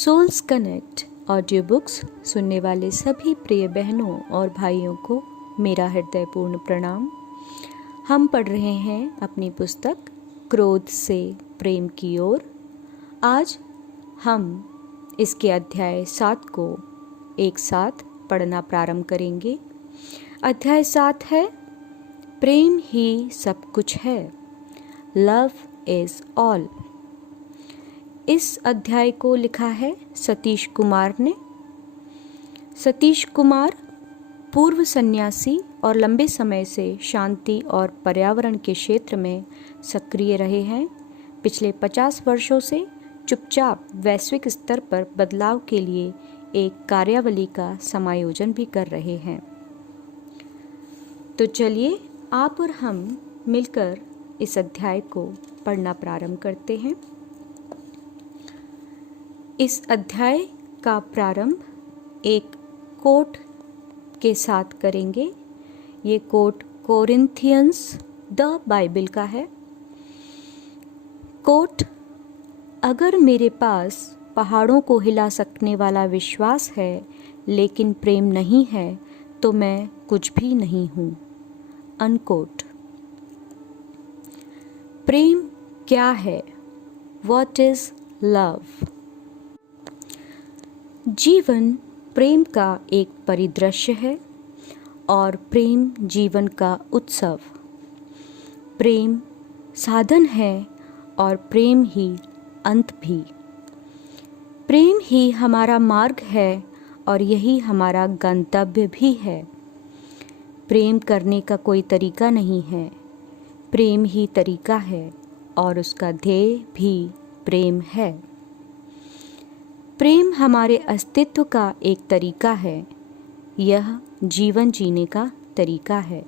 Souls connect audio books सुनने वाले सभी प्रिय बहनों और भाइयों को मेरा हृदयपूर्ण प्रणाम। हम पढ़ रहे हैं अपनी पुस्तक क्रोध से प्रेम की ओर। आज हम इसके अध्याय 7 को एक साथ पढ़ना प्रारंभ करेंगे। अध्याय 7 है प्रेम ही सब कुछ है, लव इज ऑल। इस अध्याय को लिखा है सतीश कुमार ने। सतीश कुमार पूर्व सन्यासी और लंबे समय से शांति और पर्यावरण के क्षेत्र में सक्रिय रहे हैं। पिछले 50 वर्षों से चुपचाप वैश्विक स्तर पर बदलाव के लिए एक कार्यावली का समायोजन भी कर रहे हैं। तो चलिए आप और हम मिलकर इस अध्याय को पढ़ना प्रारंभ करते हैं। इस अध्याय का प्रारंभ एक कोट के साथ करेंगे। ये कोट कोरिन्थियंस द बाइबल का है। कोट, अगर मेरे पास पहाड़ों को हिला सकने वाला विश्वास है लेकिन प्रेम नहीं है तो मैं कुछ भी नहीं हूँ। अनकोट। प्रेम क्या है? What is love? जीवन प्रेम का एक परिदृश्य है और प्रेम जीवन का उत्सव। प्रेम साधन है और प्रेम ही अंत भी। प्रेम ही हमारा मार्ग है और यही हमारा गंतव्य भी है। प्रेम करने का कोई तरीका नहीं है, प्रेम ही तरीका है और उसका ध्येय भी प्रेम है। प्रेम हमारे अस्तित्व का एक तरीका है, यह जीवन जीने का तरीका है।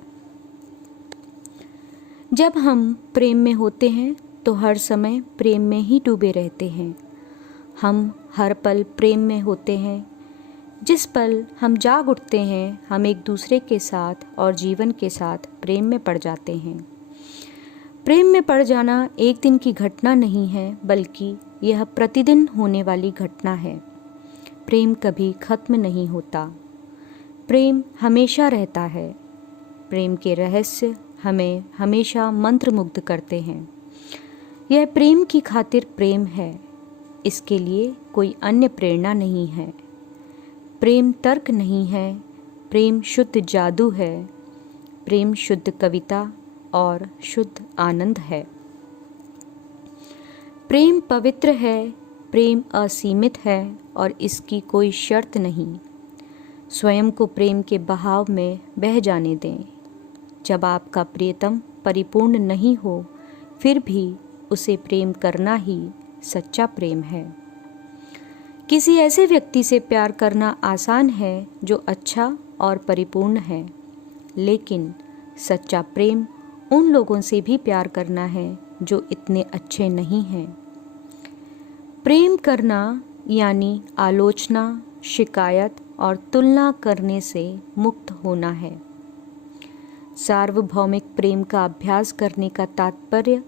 जब हम प्रेम में होते हैं तो हर समय प्रेम में ही डूबे रहते हैं। हम हर पल प्रेम में होते हैं। जिस पल हम जाग उठते हैं हम एक दूसरे के साथ और जीवन के साथ प्रेम में पड़ जाते हैं। प्रेम में पड़ जाना एक दिन की घटना नहीं है, बल्कि यह प्रतिदिन होने वाली घटना है। प्रेम कभी खत्म नहीं होता, प्रेम हमेशा रहता है। प्रेम के रहस्य हमें हमेशा मंत्रमुग्ध करते हैं। यह प्रेम की खातिर प्रेम है, इसके लिए कोई अन्य प्रेरणा नहीं है। प्रेम तर्क नहीं है, प्रेम शुद्ध जादू है। प्रेम शुद्ध कविता और शुद्ध आनंद है। प्रेम पवित्र है, प्रेम असीमित है और इसकी कोई शर्त नहीं। स्वयं को प्रेम के बहाव में बह जाने दें। जब आपका प्रियतम परिपूर्ण नहीं हो फिर भी उसे प्रेम करना ही सच्चा प्रेम है। किसी ऐसे व्यक्ति से प्यार करना आसान है जो अच्छा और परिपूर्ण है, लेकिन सच्चा प्रेम उन लोगों से भी प्यार करना है जो इतने अच्छे नहीं हैं। प्रेम करना यानी आलोचना, शिकायत और तुलना करने से मुक्त होना है। सार्वभौमिक प्रेम का अभ्यास करने का तात्पर्य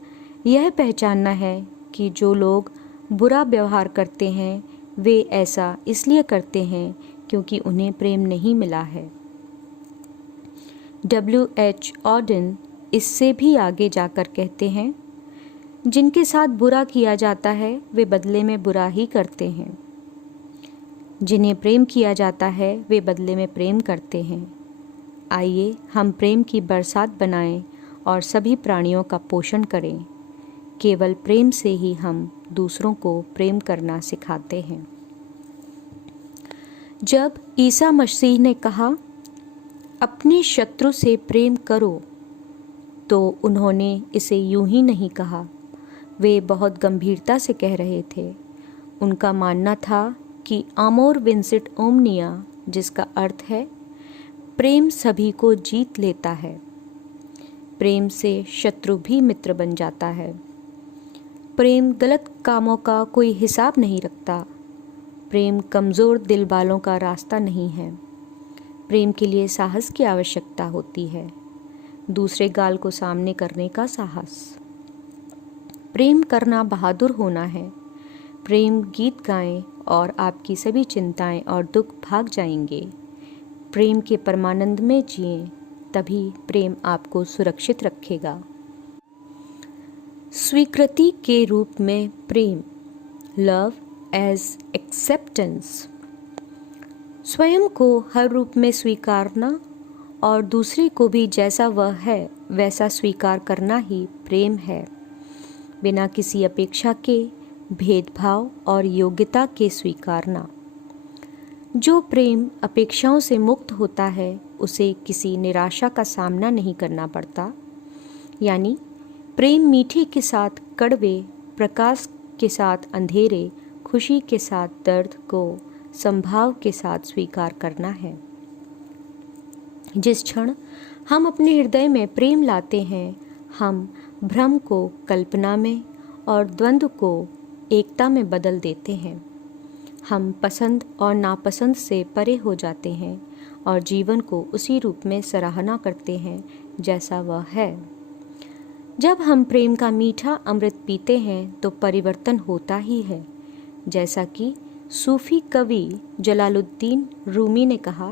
यह पहचानना है कि जो लोग बुरा व्यवहार करते हैं वे ऐसा इसलिए करते हैं क्योंकि उन्हें प्रेम नहीं मिला है। W.H. ऑडेन इससे भी आगे जाकर कहते हैं, जिनके साथ बुरा किया जाता है वे बदले में बुरा ही करते हैं। जिन्हें प्रेम किया जाता है वे बदले में प्रेम करते हैं। आइए हम प्रेम की बरसात बनाएं और सभी प्राणियों का पोषण करें। केवल प्रेम से ही हम दूसरों को प्रेम करना सिखाते हैं। जब ईसा मसीह ने कहा अपने शत्रु से प्रेम करो, तो उन्होंने इसे यूं ही नहीं कहा, वे बहुत गंभीरता से कह रहे थे। उनका मानना था कि आमोर विंसिट ओमनिया, जिसका अर्थ है प्रेम सभी को जीत लेता है। प्रेम से शत्रु भी मित्र बन जाता है। प्रेम गलत कामों का कोई हिसाब नहीं रखता। प्रेम कमज़ोर दिल वालों का रास्ता नहीं है। प्रेम के लिए साहस की आवश्यकता होती है, दूसरे गाल को सामने करने का साहस। प्रेम करना बहादुर होना है। प्रेम गीत गाएं और आपकी सभी चिंताएं और दुख भाग जाएंगे। प्रेम के परमानंद में जिएं, तभी प्रेम आपको सुरक्षित रखेगा। स्वीकृति के रूप में प्रेम, लव एज एक्सेप्टेंस। स्वयं को हर रूप में स्वीकारना और दूसरे को भी जैसा वह है वैसा स्वीकार करना ही प्रेम है, बिना किसी अपेक्षा के, भेदभाव और योग्यता के स्वीकारना। जो प्रेम अपेक्षाओं से मुक्त होता है उसे किसी निराशा का सामना नहीं करना पड़ता। यानी प्रेम मीठे के साथ कड़वे, प्रकाश के साथ अंधेरे, खुशी के साथ दर्द को संभाव के साथ स्वीकार करना है। जिस क्षण हम अपने हृदय में प्रेम लाते हैं, हम भ्रम को कल्पना में और द्वंद्व को एकता में बदल देते हैं। हम पसंद और नापसंद से परे हो जाते हैं और जीवन को उसी रूप में सराहना करते हैं जैसा वह है। जब हम प्रेम का मीठा अमृत पीते हैं तो परिवर्तन होता ही है। जैसा कि सूफी कवि जलालुद्दीन रूमी ने कहा,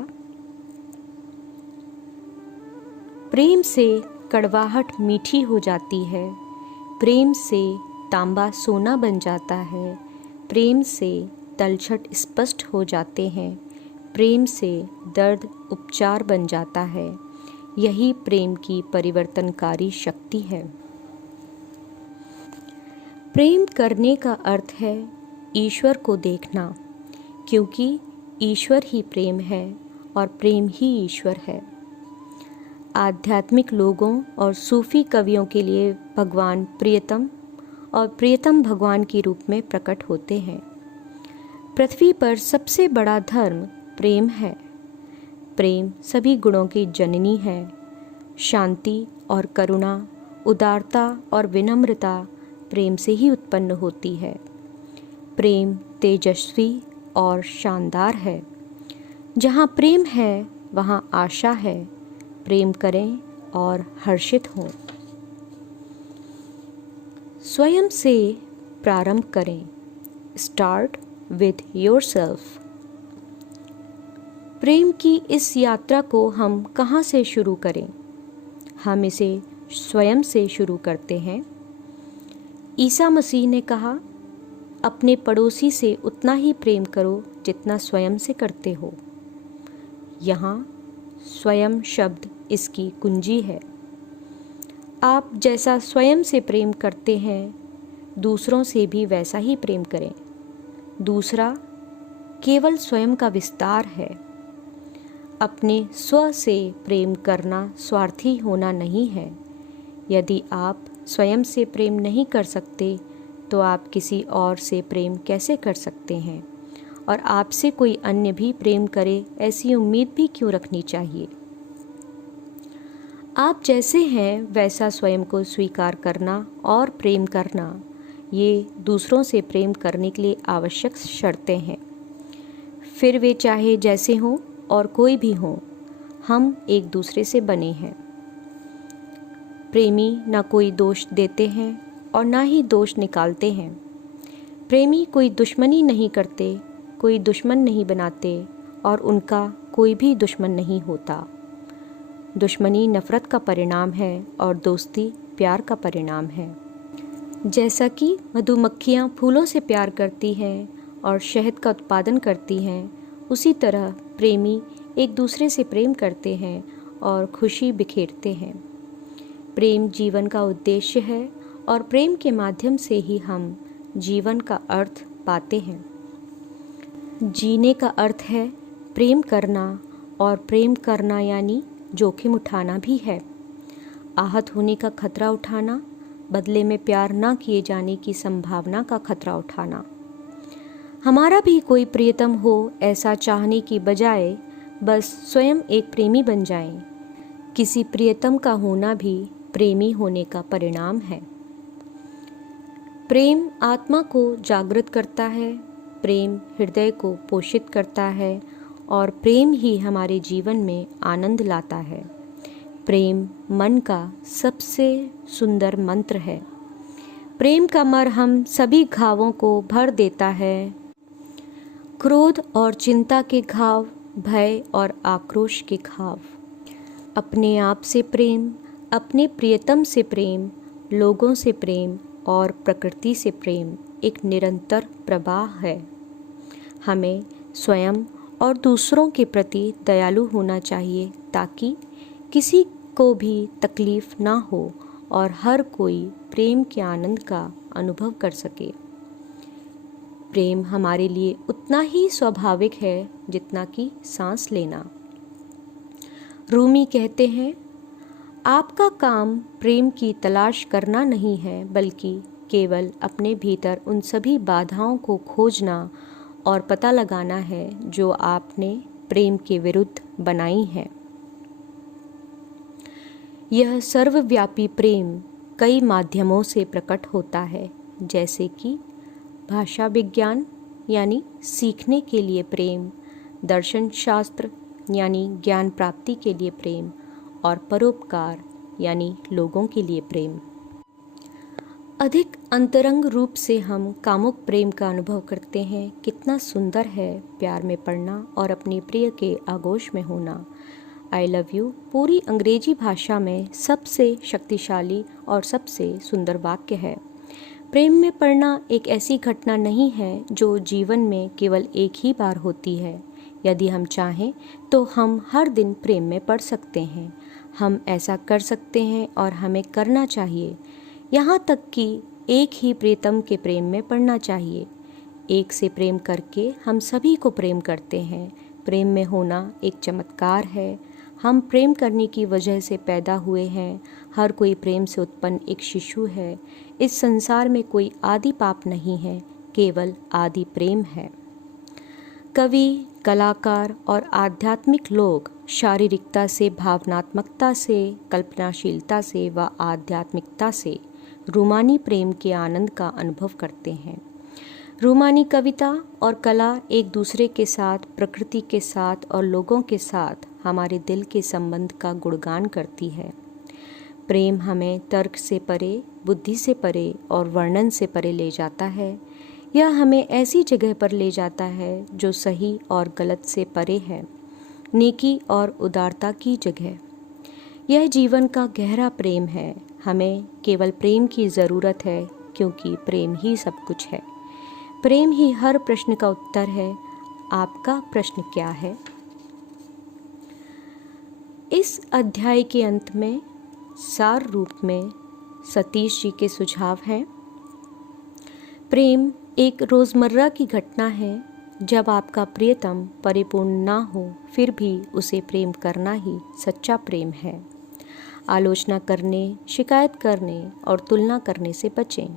प्रेम से कड़वाहट मीठी हो जाती है, प्रेम से तांबा सोना बन जाता है, प्रेम से तलछट स्पष्ट हो जाते हैं, प्रेम से दर्द उपचार बन जाता है। यही प्रेम की परिवर्तनकारी शक्ति है। प्रेम करने का अर्थ है ईश्वर को देखना, क्योंकि ईश्वर ही प्रेम है और प्रेम ही ईश्वर है। आध्यात्मिक लोगों और सूफी कवियों के लिए भगवान प्रियतम और प्रियतम भगवान के रूप में प्रकट होते हैं। पृथ्वी पर सबसे बड़ा धर्म प्रेम है। प्रेम सभी गुणों की जननी है। शांति और करुणा, उदारता और विनम्रता प्रेम से ही उत्पन्न होती है। प्रेम तेजस्वी और शानदार है। जहाँ प्रेम है वहाँ आशा है। प्रेम करें और हर्षित हों। स्वयं से प्रारंभ करें। Start with yourself. प्रेम की इस यात्रा को हम कहाँ से शुरू करें? हम इसे स्वयं से शुरू करते हैं। ईसा मसीह ने कहा, अपने पड़ोसी से उतना ही प्रेम करो जितना स्वयं से करते हो। यहाँ स्वयं शब्द इसकी कुंजी है। आप जैसा स्वयं से प्रेम करते हैं, दूसरों से भी वैसा ही प्रेम करें। दूसरा केवल स्वयं का विस्तार है। अपने स्व से प्रेम करना स्वार्थी होना नहीं है। यदि आप स्वयं से प्रेम नहीं कर सकते तो आप किसी और से प्रेम कैसे कर सकते हैं? और आपसे कोई अन्य भी प्रेम करे, ऐसी उम्मीद भी क्यों रखनी चाहिए? आप जैसे हैं वैसा स्वयं को स्वीकार करना और प्रेम करना, ये दूसरों से प्रेम करने के लिए आवश्यक शर्तें हैं। फिर वे चाहे जैसे हों और कोई भी हों, हम एक दूसरे से बने हैं। प्रेमी ना कोई दोष देते हैं और ना ही दोष निकालते हैं। प्रेमी कोई दुश्मनी नहीं करते, कोई दुश्मन नहीं बनाते और उनका कोई भी दुश्मन नहीं होता। दुश्मनी नफ़रत का परिणाम है और दोस्ती प्यार का परिणाम है। जैसा कि मधुमक्खियाँ फूलों से प्यार करती हैं और शहद का उत्पादन करती हैं, उसी तरह प्रेमी एक दूसरे से प्रेम करते हैं और खुशी बिखेरते हैं। प्रेम जीवन का उद्देश्य है और प्रेम के माध्यम से ही हम जीवन का अर्थ पाते हैं। जीने का अर्थ है प्रेम करना, और प्रेम करना यानी जोखिम उठाना भी है। आहत होने का खतरा उठाना, बदले में प्यार ना किए जाने की संभावना का खतरा उठाना। हमारा भी कोई प्रियतम हो, ऐसा चाहने की बजाय बस स्वयं एक प्रेमी बन जाएं। किसी प्रियतम का होना भी प्रेमी होने का परिणाम है। प्रेम आत्मा को जागृत करता है, प्रेम हृदय को पोषित करता है और प्रेम ही हमारे जीवन में आनंद लाता है। प्रेम मन का सबसे सुंदर मंत्र है। प्रेम का मरहम सभी घावों को भर देता है। क्रोध और चिंता के घाव, भय और आक्रोश के घाव। अपने आप से प्रेम, अपने प्रियतम से प्रेम, लोगों से प्रेम और प्रकृति से प्रेम एक निरंतर प्रवाह है। हमें स्वयं और दूसरों के प्रति दयालु होना चाहिए ताकि किसी को भी तकलीफ ना हो और हर कोई प्रेम के आनंद का अनुभव कर सके। प्रेम हमारे लिए उतना ही स्वाभाविक है जितना कि सांस लेना। रूमी कहते हैं, आपका काम प्रेम की तलाश करना नहीं है, बल्कि केवल अपने भीतर उन सभी बाधाओं को खोजना और पता लगाना है जो आपने प्रेम के विरुद्ध बनाई हैं। यह सर्वव्यापी प्रेम कई माध्यमों से प्रकट होता है, जैसे कि भाषा विज्ञान यानी सीखने के लिए प्रेम, दर्शन शास्त्र यानी ज्ञान प्राप्ति के लिए प्रेम और परोपकार यानी लोगों के लिए प्रेम। अधिक अंतरंग रूप से हम कामुक प्रेम का अनुभव करते हैं। कितना सुंदर है प्यार में पड़ना और अपने प्रिय के आगोश में होना। आई लव यू पूरी अंग्रेजी भाषा में सबसे शक्तिशाली और सबसे सुंदर वाक्य है। प्रेम में पड़ना एक ऐसी घटना नहीं है जो जीवन में केवल एक ही बार होती है। यदि हम चाहें तो हम हर दिन प्रेम में पड़ सकते हैं। हम ऐसा कर सकते हैं और हमें करना चाहिए। यहाँ तक कि एक ही प्रियतम के प्रेम में पड़ना चाहिए। एक से प्रेम करके हम सभी को प्रेम करते हैं। प्रेम में होना एक चमत्कार है। हम प्रेम करने की वजह से पैदा हुए हैं। हर कोई प्रेम से उत्पन्न एक शिशु है। इस संसार में कोई आदि पाप नहीं है, केवल आदि प्रेम है। कवि, कलाकार और आध्यात्मिक लोग शारीरिकता से, भावनात्मकता से, कल्पनाशीलता से व आध्यात्मिकता से रूमानी प्रेम के आनंद का अनुभव करते हैं। रूमानी कविता और कला एक दूसरे के साथ, प्रकृति के साथ और लोगों के साथ हमारे दिल के संबंध का गुणगान करती है। प्रेम हमें तर्क से परे, बुद्धि से परे और वर्णन से परे ले जाता है। यह हमें ऐसी जगह पर ले जाता है जो सही और गलत से परे है, नेकी और उदारता की जगह। यह जीवन का गहरा प्रेम है। हमें केवल प्रेम की ज़रूरत है, क्योंकि प्रेम ही सब कुछ है। प्रेम ही हर प्रश्न का उत्तर है। आपका प्रश्न क्या है? इस अध्याय के अंत में सार रूप में सतीश जी के सुझाव हैं। प्रेम एक रोज़मर्रा की घटना है। जब आपका प्रियतम परिपूर्ण ना हो, फिर भी उसे प्रेम करना ही सच्चा प्रेम है। आलोचना करने, शिकायत करने और तुलना करने से बचें।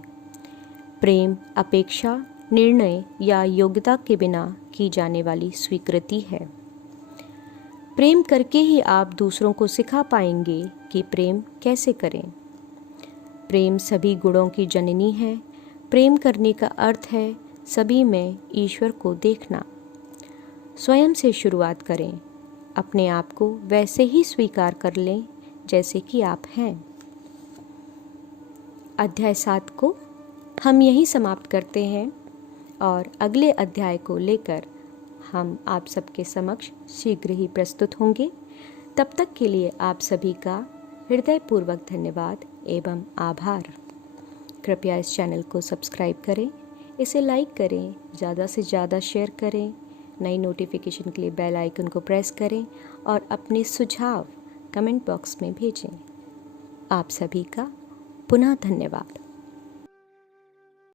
प्रेम अपेक्षा, निर्णय या योग्यता के बिना की जाने वाली स्वीकृति है। प्रेम करके ही आप दूसरों को सिखा पाएंगे कि प्रेम कैसे करें। प्रेम सभी गुणों की जननी है। प्रेम करने का अर्थ है सभी में ईश्वर को देखना। स्वयं से शुरुआत करें। अपने आप को वैसे ही स्वीकार कर लें जैसे कि आप हैं। अध्याय 7 को हम यहीं समाप्त करते हैं और अगले अध्याय को लेकर हम आप सबके समक्ष शीघ्र ही प्रस्तुत होंगे। तब तक के लिए आप सभी का हृदयपूर्वक धन्यवाद एवं आभार। कृपया इस चैनल को सब्सक्राइब करें, इसे लाइक करें, ज़्यादा से ज़्यादा शेयर करें, नई नोटिफिकेशन के लिए बेल आइकन को प्रेस करें और अपने सुझाव कमेंट बॉक्स में भेजें। आप सभी का पुनः धन्यवाद।